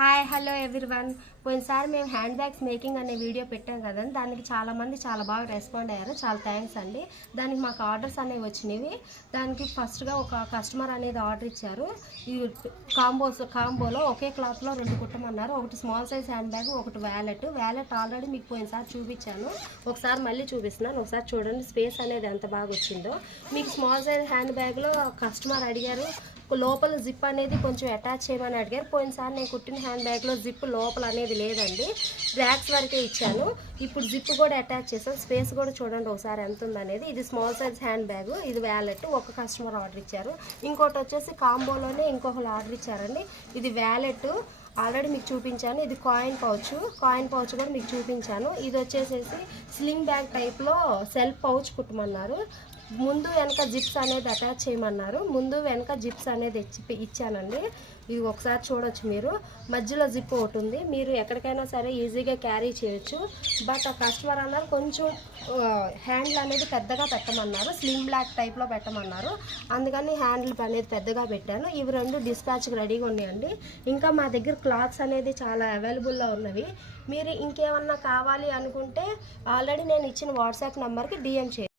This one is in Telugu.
Hi hello everyone. పోయినసారి మేము హ్యాండ్ బ్యాగ్స్ మేకింగ్ అనే వీడియో పెట్టాం కదండి, దానికి చాలామంది చాలా బాగా రెస్పాండ్ అయ్యారు. చాలా థ్యాంక్స్ అండి. దానికి మాకు ఆర్డర్స్ అనేవి వచ్చినవి. దానికి ఫస్ట్గా ఒక కస్టమర్ అనేది ఆర్డర్ ఇచ్చారు. ఈ కాంబోలో ఒకే క్లాత్లో 2 కుట్టమన్నారు. ఒకటి స్మాల్ సైజ్ హ్యాండ్ బ్యాగ్, ఒకటి వ్యాలెట్ ఆల్రెడీ మీకు పోయినసారి చూపించాను. ఒకసారి మళ్ళీ చూపిస్తున్నాను, ఒకసారి చూడండి స్పేస్ అనేది ఎంత బాగా వచ్చిందో. మీకు స్మాల్ సైజ్ హ్యాండ్ బ్యాగ్లో కస్టమర్ అడిగారు లోపల జిప్ అనేది కొంచెం అటాచ్ చేయమని అడిగారు. పోయినసారి నేను కుట్టిన హ్యాండ్ బ్యాగ్లో జిప్ లోపల అనేది లేదండి, బ్యాగ్స్ వరకే ఇచ్చాను. ఇప్పుడు జిప్ కూడా అటాచ్ చేసాను. స్పేస్ కూడా చూడండి ఒకసారి ఎంత ఉందనేది. ఇది స్మాల్ సైజ్ హ్యాండ్ బ్యాగ్, ఇది వ్యాలెట్. ఒక కస్టమర్ ఆర్డర్ ఇచ్చారు. ఇంకోటి వచ్చేసి కాంబోలోనే ఇంకొకరు ఆర్డర్ ఇచ్చారండి. ఇది వ్యాలెట్ ఆల్రెడీ మీకు చూపించాను. ఇది కాయిన్ పౌచ్ కూడా మీకు చూపించాను. ఇది వచ్చేసేసి స్లింగ్ బ్యాగ్ టైప్లో సెల్ఫ్ పౌచ్ కుట్టమన్నారు. ముందు వెనక జిప్స్ అనేది అటాచ్ చేయమన్నారు. ముందు వెనక జిప్స్ అనేది ఇచ్చానండి. ఇది ఒకసారి చూడొచ్చు మీరు. మధ్యలో జిప్ ఒకటి ఉంది. మీరు ఎక్కడికైనా సరే ఈజీగా క్యారీ చేయొచ్చు. బట్ ఆ కస్టమర్ అన్నారు కొంచెం హ్యాండిల్ అనేది పెద్దగా పెట్టమన్నారు, స్లిమ్ బ్లాక్ టైప్లో పెట్టమన్నారు. అందుకని హ్యాండిల్ అనేది పెద్దగా పెట్టాను. ఇవి 2 డిస్పాచ్కి రెడీగా ఉన్నాయండి. ఇంకా మా దగ్గర క్లాత్స్ అనేది చాలా అవైలబుల్లో ఉన్నవి. మీరు ఇంకేమన్నా కావాలి అనుకుంటే ఆల్రెడీ నేను ఇచ్చిన వాట్సాప్ నెంబర్కి DM చేయండి.